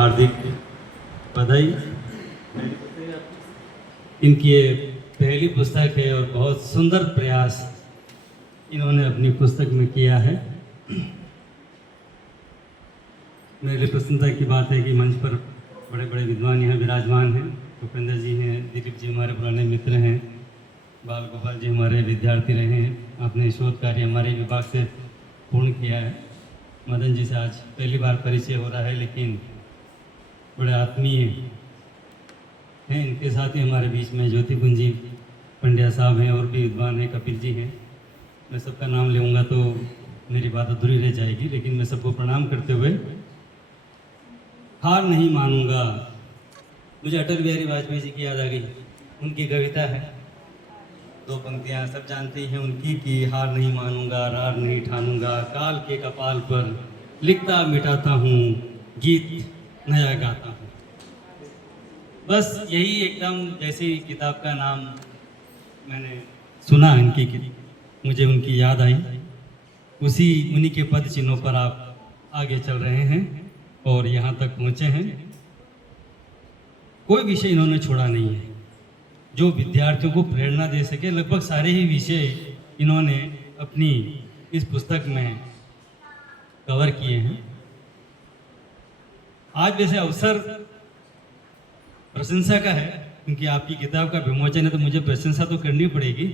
हार्दिक बधाई। इनकी ये पहली पुस्तक है और बहुत सुंदर प्रयास इन्होंने अपनी पुस्तक में किया है। मेरे लिए प्रसन्नता की बात है कि मंच पर बड़े बड़े विद्वान यहाँ विराजमान हैं। भूपेंद्र जी हैं, दिलीप जी हमारे पुराने मित्र हैं, बाल गोपाल जी हमारे विद्यार्थी रहे हैं। आपने शोध कार्य हमारे विभाग से पूर्ण किया है। मदन जी से आज पहली बार परिचय हो रहा है, लेकिन बड़े आत्मीय हैं। इनके साथ ही हमारे बीच में ज्योति कुंजी पंड्या साहब हैं और भी विद्वान हैं, कपिल जी हैं। मैं सबका नाम लूँगा तो मेरी बात अधूरी रह जाएगी, लेकिन मैं सबको प्रणाम करते हुए हार नहीं मानूंगा। मुझे अटल बिहारी वाजपेयी जी की याद आ गई। उनकी कविता है, 2 पंक्तियाँ सब जानते हैं उनकी कि हार नहीं मानूंगा, रार नहीं ठानूंगा, काल के कपाल पर लिखता मिटाता हूँ, गीत नया गाता हूँ। बस यही एकदम जैसे किताब का नाम मैंने सुना इनकी, मुझे उनकी याद आई। उन्हीं के पद चिन्हों पर आप आगे चल रहे हैं और यहाँ तक पहुँचे हैं। कोई विषय इन्होंने छोड़ा नहीं है जो विद्यार्थियों को प्रेरणा दे सके। लगभग सारे ही विषय इन्होंने अपनी इस पुस्तक में कवर किए हैं। आज वैसे अवसर प्रशंसा का है, क्योंकि आपकी किताब का विमोचन है तो मुझे प्रशंसा तो करनी पड़ेगी,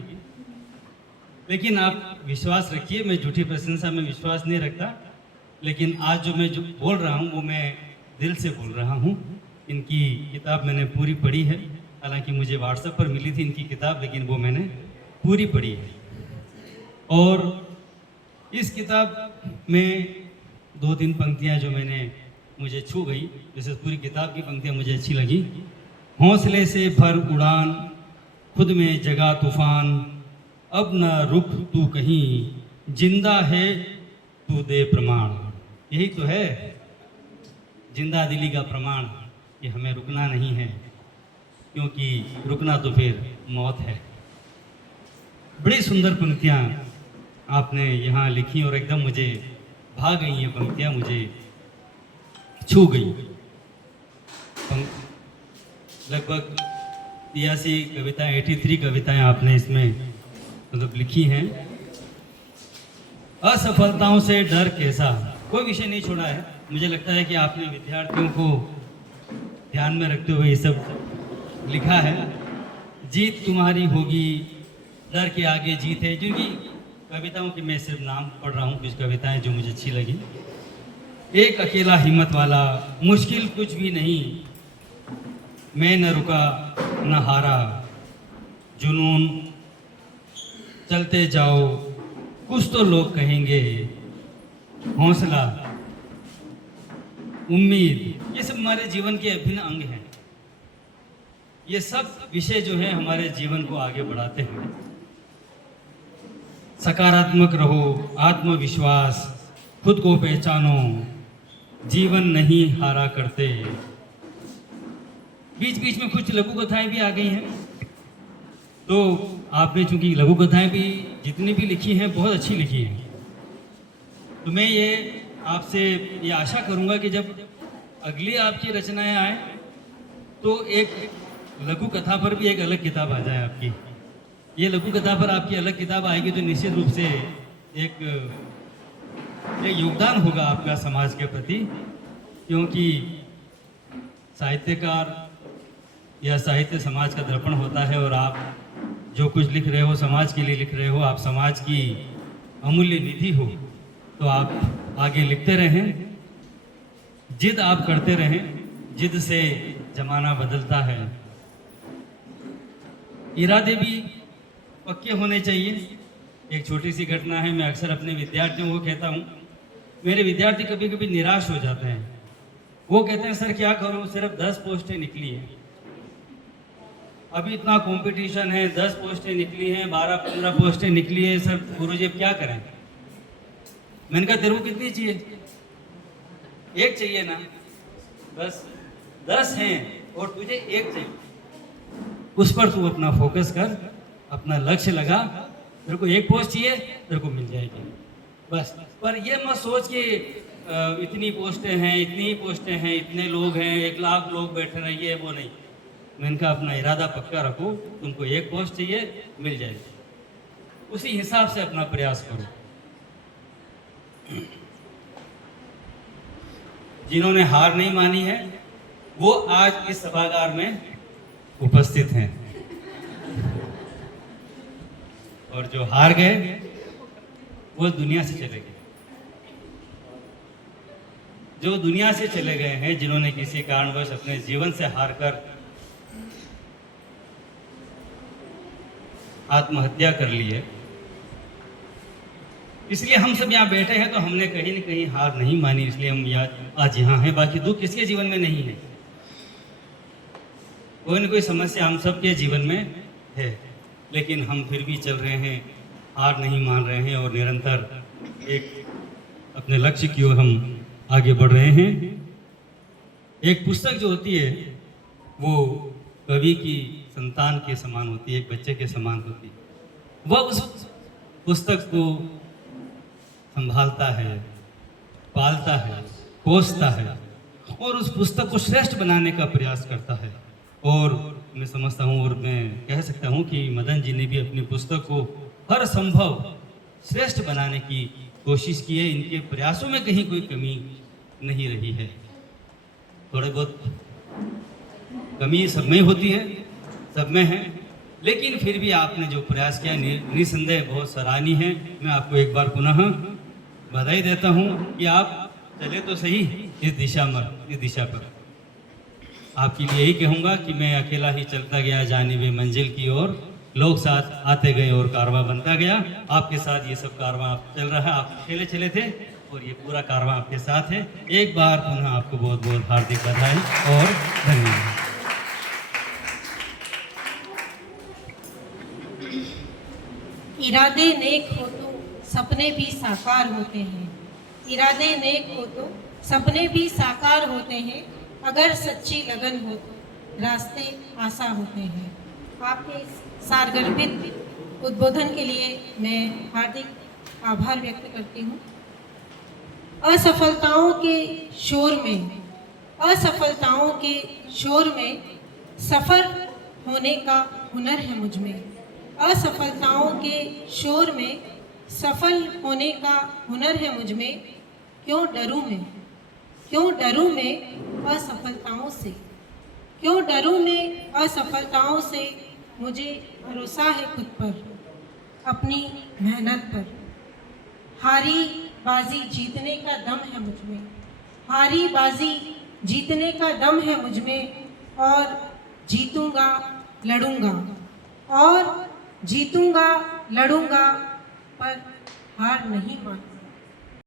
लेकिन आप विश्वास रखिए, मैं झूठी प्रशंसा में विश्वास नहीं रखता। लेकिन आज जो मैं बोल रहा हूँ वो मैं दिल से बोल रहा हूँ। इनकी किताब मैंने पूरी पढ़ी है, हालांकि मुझे व्हाट्सएप पर मिली थी इनकी किताब, लेकिन वो मैंने पूरी पढ़ी है। और इस किताब में 2-3 पंक्तियाँ जो मुझे छू गई, जैसे पूरी किताब की पंक्तियाँ मुझे अच्छी लगी। हौसले से भर उड़ान, खुद में जगा तूफान, अब न रुक तू कहीं, जिंदा है तू दे प्रमाण। यही तो है जिंदा दिली का प्रमाण कि हमें रुकना नहीं है, क्योंकि रुकना तो फिर मौत है। बड़ी सुंदर पंक्तियाँ आपने यहाँ लिखी और एकदम मुझे भा गई ये पंक्तियाँ, मुझे छू गई। लगभग 83 कविताएं, 83 कविताएं आपने इसमें मतलब लिखी हैं। असफलताओं से डर कैसा, कोई विषय नहीं छोड़ा है। मुझे लगता है कि आपने विद्यार्थियों को ध्यान में रखते हुए ये सब लिखा है। जीत तुम्हारी होगी, डर के आगे जीत है। जिनकी कविताओं के मैं सिर्फ नाम पढ़ रहा हूँ, कुछ कविताएं जो मुझे अच्छी लगी। एक अकेला हिम्मत वाला, मुश्किल कुछ भी नहीं, मैं न रुका न हारा, जुनून चलते जाओ कुछ तो लोग कहेंगे, हौसला, उम्मीद, ये सब हमारे जीवन के अभिन्न अंग हैं। ये सब विषय जो है हमारे जीवन को आगे बढ़ाते हैं। सकारात्मक रहो, आत्मविश्वास, खुद को पहचानो, जीवन नहीं हारा करते। बीच बीच में कुछ लघु कथाएं भी आ गई हैं, तो आपने चूंकि लघु कथाएं भी जितनी भी लिखी हैं बहुत अच्छी लिखी हैं, तो मैं ये आपसे ये आशा करूंगा कि जब अगली आपकी रचनाएं आए तो एक लघु कथा पर भी एक अलग किताब आ जाए आपकी। ये लघु कथा पर आपकी अलग किताब आएगी तो निश्चित रूप से एक योगदान होगा आपका समाज के प्रति, क्योंकि साहित्यकार या साहित्य समाज का दर्पण होता है। और आप जो कुछ लिख रहे हो समाज के लिए लिख रहे हो, आप समाज की अमूल्य निधि हो, तो आप आगे लिखते रहें, जिद आप करते रहें। जिद से जमाना बदलता है। इरादे भी पक्के होने चाहिए। एक छोटी सी घटना है, मैं अक्सर अपने विद्यार्थियों को कहता हूँ, मेरे विद्यार्थी कभी कभी निराश हो जाते हैं। वो कहते हैं सर क्या करूँ, सिर्फ 10 पोस्टें निकली हैं, अभी इतना कंपटीशन है, 10 पोस्टें निकली हैं, 12-15 पोस्टें निकली है, सर गुरुजी अब क्या करें। मैंने कहा तेरे को कितनी चाहिए, एक चाहिए ना, बस 10 हैं और तुझे एक चाहिए, उस पर तू अपना फोकस कर, अपना लक्ष्य लगा। तेरे को एक पोस्ट चाहिए, तेरे को मिल जाएगी बस। पर ये मत सोच कि इतनी पोस्टें हैं, इतनी पोस्टें हैं, इतने लोग हैं, 1 लाख लोग बैठे रहे, ये वो नहीं। मैंने कहा अपना इरादा पक्का रखो, तुमको 1 पोस्ट चाहिए, मिल जाएगी, उसी हिसाब से अपना प्रयास करो। जिन्होंने हार नहीं मानी है वो आज इस सभागार में उपस्थित हैं, और जो हार गए वो दुनिया से चले गए। जो दुनिया से चले गए हैं, जिन्होंने किसी कारणवश अपने जीवन से हारकर आत्महत्या कर ली है, इसलिए हम सब यहाँ बैठे हैं, तो हमने कहीं न कहीं हार नहीं मानी, इसलिए हम आज यहाँ हैं। बाकी दुख किसके जीवन में नहीं है, कोई न कोई समस्या हम सब के जीवन में है, लेकिन हम फिर भी चल रहे हैं, हार नहीं मान रहे हैं और निरंतर एक अपने लक्ष्य की ओर हम आगे बढ़ रहे हैं। एक पुस्तक जो होती है वो कवि की संतान के समान होती है, एक बच्चे के समान होती है। वह उस पुस्तक को संभालता है, पालता है, पोसता है और उस पुस्तक को श्रेष्ठ बनाने का प्रयास करता है। और मैं समझता हूँ और मैं कह सकता हूँ कि मदन जी ने भी अपनी पुस्तक को हर संभव श्रेष्ठ बनाने की कोशिश की है। इनके प्रयासों में कहीं कोई कमी नहीं रही है। थोड़े बहुत कमी सब में होती है, सब में है, लेकिन फिर भी आपने जो प्रयास किया निसंदेह बहुत सराहनीय है। मैं आपको एक बार पुनः बधाई देता हूँ कि आप चले तो सही इस दिशा पर। आपके लिए यही कहूँगा कि मैं अकेला ही चलता गया जानिबे मंजिल की ओर, लोग साथ आते गए और कारवां बनता गया। आपके साथ ये सब कारवां चल रहा है, आप अकेले चले थे और ये पूरा कारवां आपके साथ है। एक बार पुनः आपको बहुत बहुत हार्दिक बधाई और धन्यवाद। इरादे नेक हो तो सपने भी साकार होते हैं। इरादे नेक हो तो सपने भी साकार होते हैं। अगर सच्ची लगन हो तो रास्ते आसान होते हैं। आपके सारगर्भित उद्बोधन के लिए मैं हार्दिक आभार व्यक्त करती हूँ। असफलताओं के शोर में सफल होने का हुनर है मुझ में। असफलताओं के शोर में सफल होने का हुनर है मुझ में। क्यों डरूं मैं असफलताओं से? क्यों डरूं मैं असफलताओं से? मुझे भरोसा है खुद पर, अपनी मेहनत पर। हारी बाजी जीतने का दम है मुझ में। हारी बाजी जीतने का दम है मुझ में। और जीतूंगा लड़ूंगा, पर हार नहीं मानूंगा।